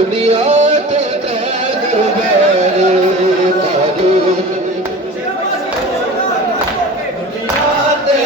دنیا تے دربار تاریخ دنیا تے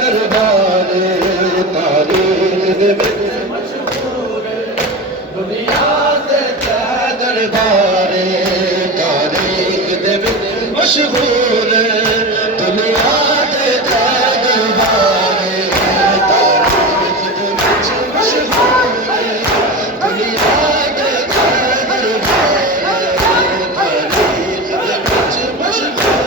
دربار تاریخ دے وچ مشہور دنیا تے دربار تاریخ دے وچ مشہور دنیا تے دربار تاریخ دے وچ مشہور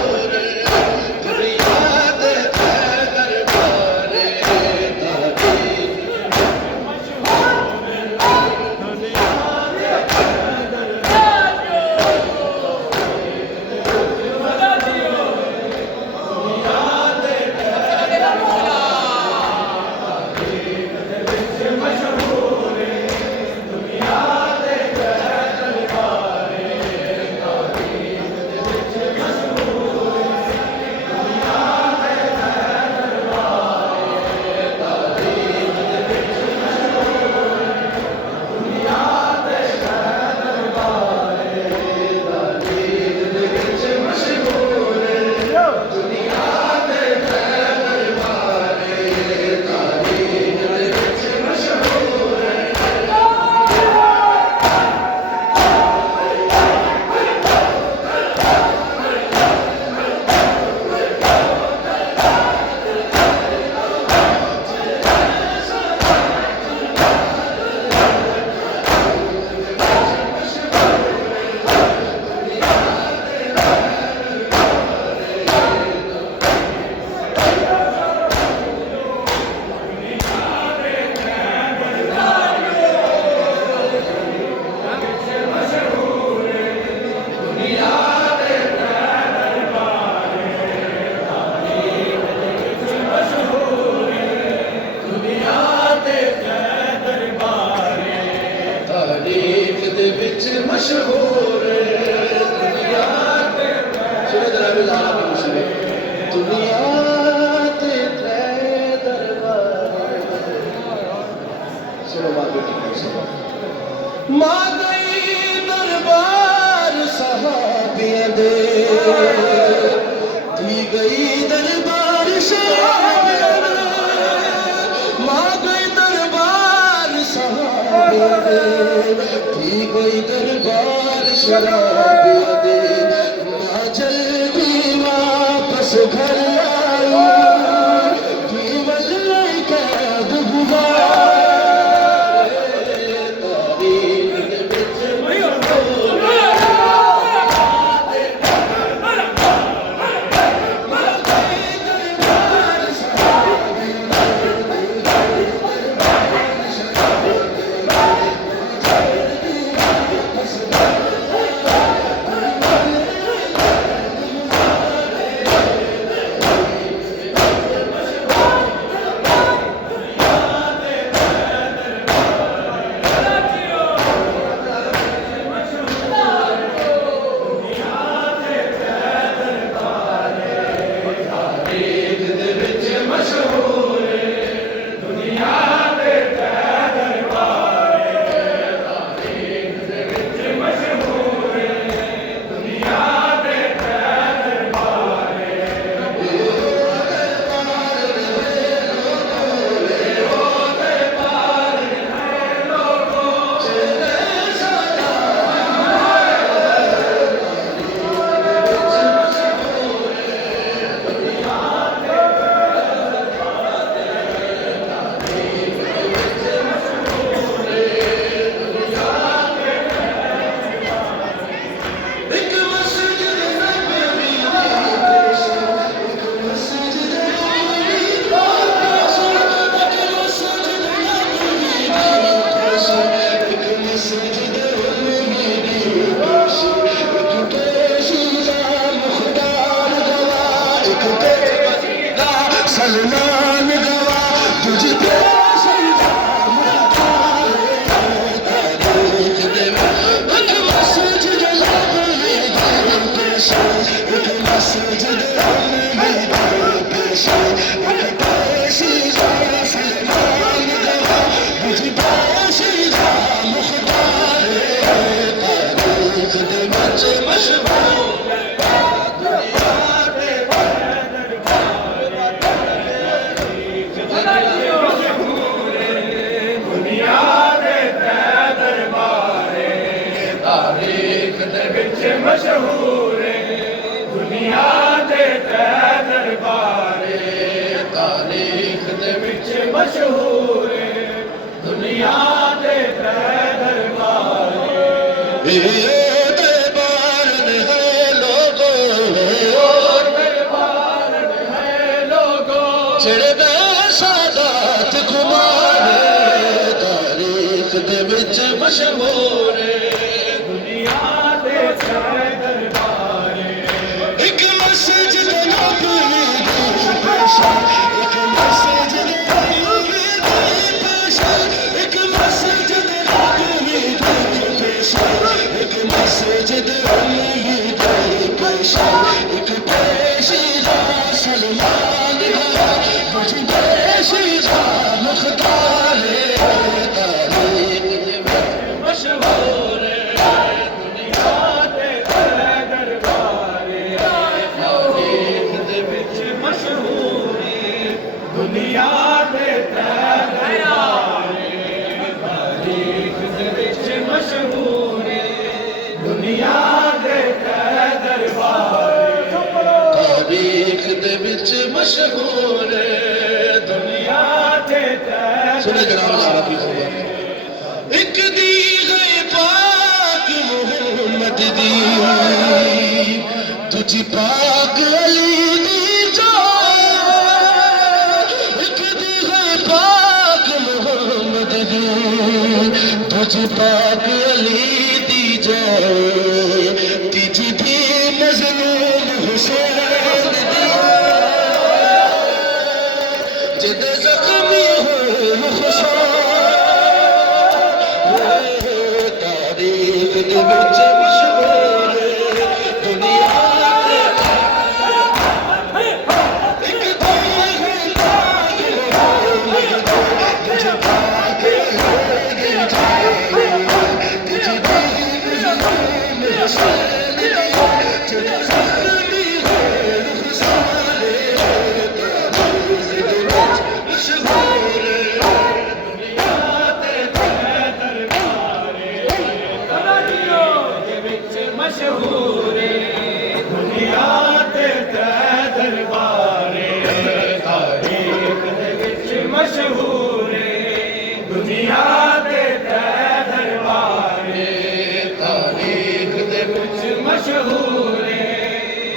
دنیا تے دربار تاریخ دے وچ مشہور دنیا تے دربار ماں گئی دربار صحابیاں دے تھی گئی دربار شئیر ماں گئی دربار صحابیاں دے تھی گئی دربار شرابیاں دے ماں جلدی واپس گھر آئی جیون لے کے دبا مشہور دنیا دے تے دربارے تاریخ دے وچ مشہور دنیا دے تے دربارے دربار ہے لوگوں دربار ہے لوگوں چڑھ دے سادات کمارے تاریخ دے وچ مشہور دنیا دے تے دربارے ایک مسجد نبوی دی پیشہ ایک مسجد نبوی دی پیشہ ایک مسجد نبوی دی پیشہ ایک مسجد نبوی دی پیشہ ایک پیشیدہ سلمان ہے کچھ پیشیدہ مختار تاریخ دے وچ مشہور دنیا دے تے دربارے تاریخ دے وچ مشہور دنیا دے تے دربارے تاریخ دے وچ مشہور دنیا دے تے دربارے تاریخ دے وچ مشہور دنیا دے تے سنے جناب زیادہ کی ہوگا ایک دیغ پاک محمد دی تجھ پاک علی دی جان ایک دیغ پاک محمد دی تجھ پاک علی دی جان تجھ دی مظلوم حسین دی جد زخمی ہو تاریخ دے وچ مشہور دنیا دے ایک دیغ پاک محمد تجھ پاک علی دی جان تجھ دی مظلوم حسین دی جد زخمی ہو مشہور دنیا دے تے دربارے تاریخ دے وچ مشہور دنیا دے تے دربارے تاریخ دے وچ مشہور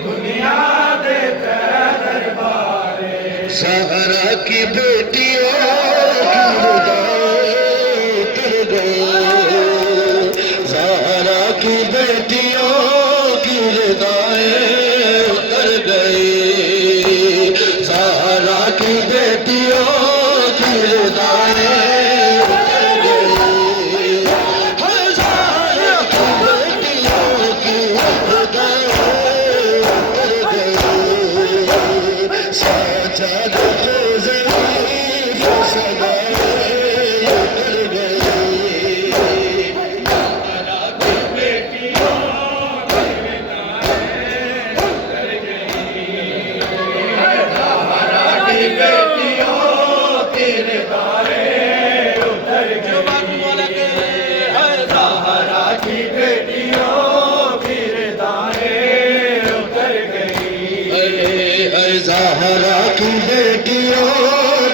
دنیا دے تے دربارے زہرا کی بیٹیوں کی ہدایت اتر گئی زہرا کی بیٹیوں کی ہدایت اتر گئی زہرا کی بیٹیوں کی ہدایت اتر گئی ہر زہرا کی بیٹیوں کی ہدایت اتر گئی سجاد ضعیف صدائے اتر گئی زہرا کی بیٹیوں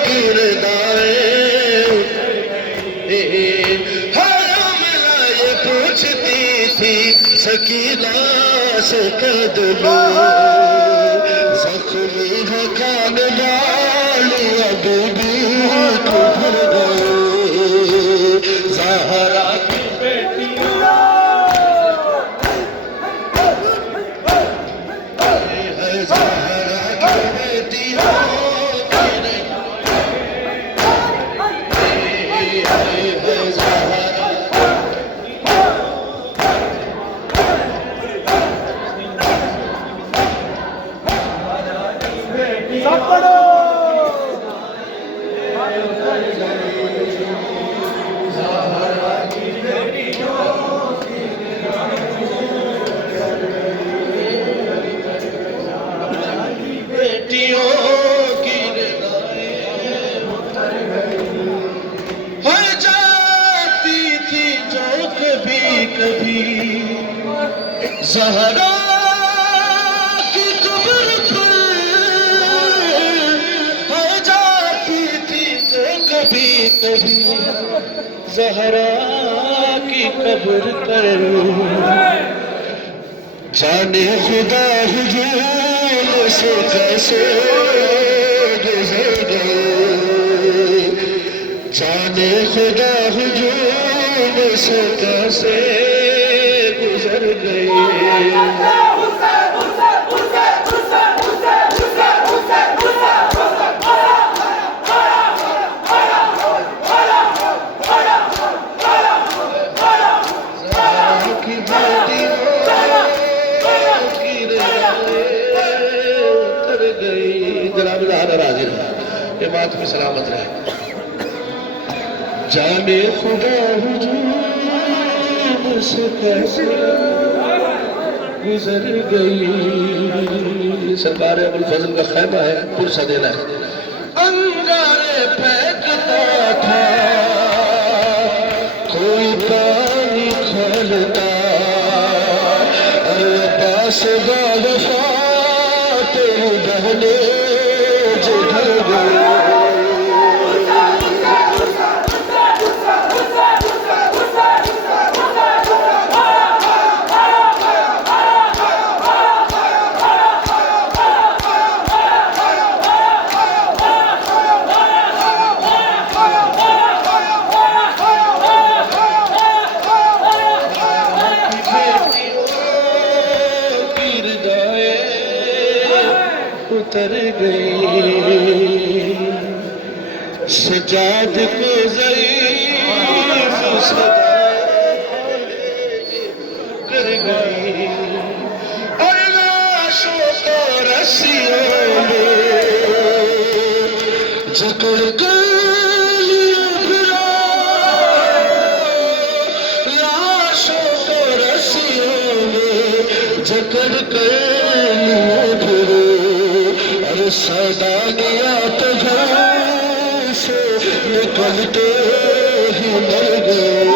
کی ردائیں حاملہ یہ پوچھتی تھی سکینہ سے کد لو زخمی ہے کان والی ابھی بھی تو بھر گئے زہرا کی زہرا کی قبر پر آ جاتی تھی کبھی کبھی زہرا کی قبر پر جانے خدا ہجوم سے کیسے گزر گئے جانے خدا ہجوم سے کیسے گزر گئے ماتمی سلامت رہے جانے خدا ہجوم سے کیسے گزر گئی سرکار ابوالفضل کا خیمہ ہے پرسہ دینا ہے انگارے پھینکتا تھا کوئی پانی کھولتا العباس وفات بہنے جدھر گئے اتر گئی سجاد کو ضعیف صدائے کر گئی اور لاشوں کو رسیوں میں جکڑ کر لیا پھرا لاشوں کو رسیوں میں جکڑ کر لیا پھرا صدا تجھے سے نکلتے ہی مر گئے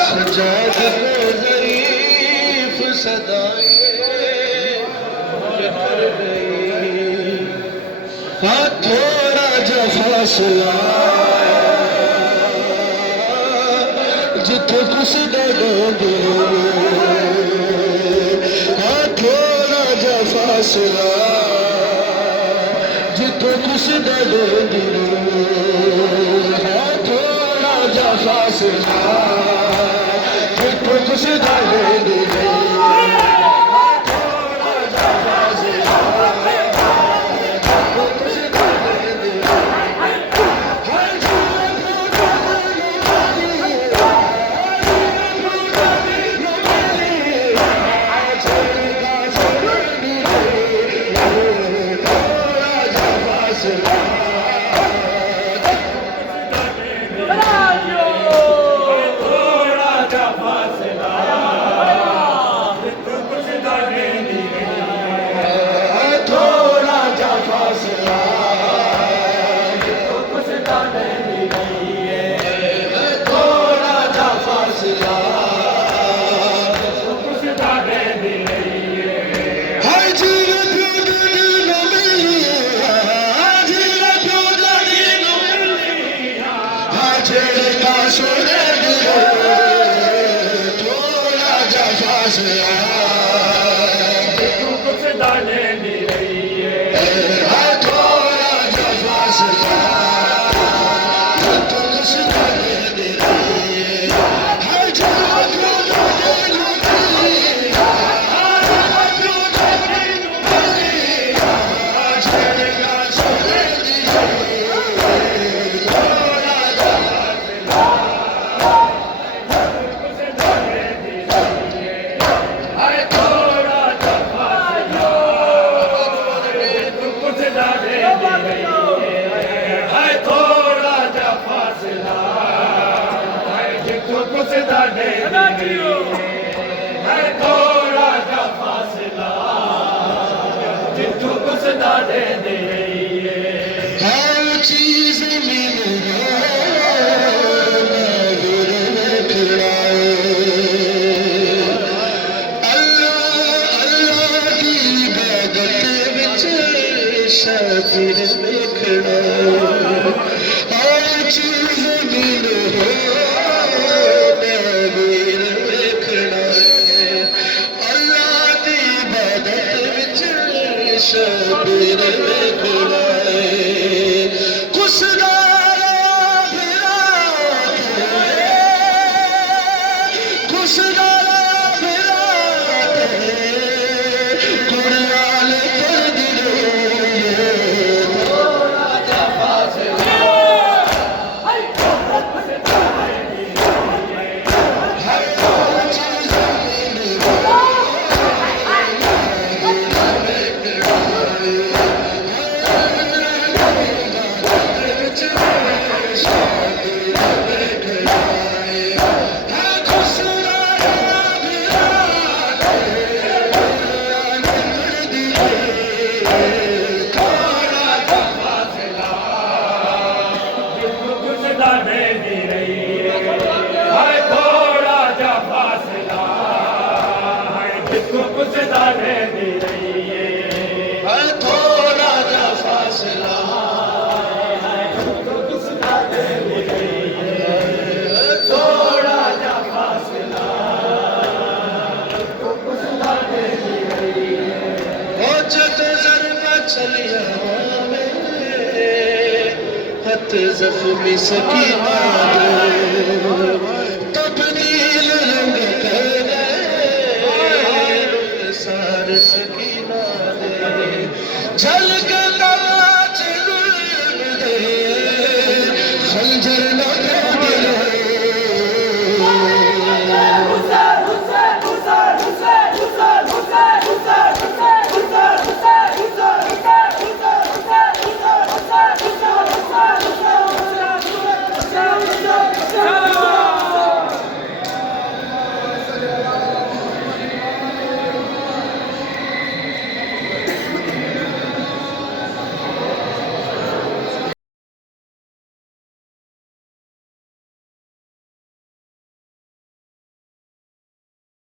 سجاد کو ظریف صدائے تھوڑا جو فاصلہ جتھے کچھ دو تھوڑا جو فاصلہ جتھے کچھ دو تھوڑا جو فاصلہ جتھے کچھ دو कुछ दाढ़े है थोड़ा जा फासला जितू कुछ दाढ़े दे हर चीज शातिर देखना हर चीज मिल हो नवीर देखना अल्लाह दी इबादत विच शातिर देखना खुशदारा फिरा खुशदारा फिरा कुरान कर दिलो जख्मी सकीना